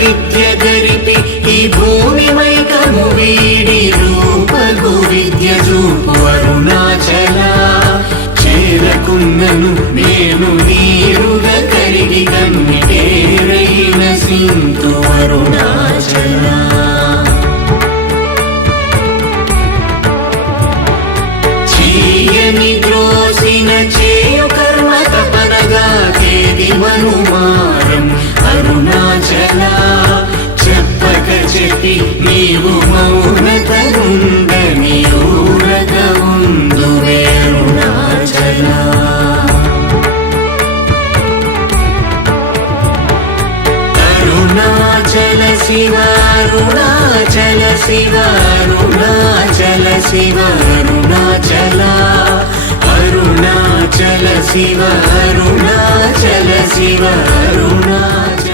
విద్య గరిపి ఈ భూమి మైకము వీడి రూపగు విద్య చూపు అరుణాచల చేరకున్నను నేను నీరుగా కరిగి కన్నిటేరైన సింతు అరుణాచల చీయని ద్రోసిన చేయు కర్మ తపనగా తేది మనుమారం అరుణాచల చెప్పక చెప్పి నీవు మౌనత ఉందని ఊరగ ఉందువే అరుణాచల అరుణాచల శివ అరుణాచల శివ అరుణాచల శివ అరుణాచల అరుణాచల శివ అరుణాచల శివ అరుణాచల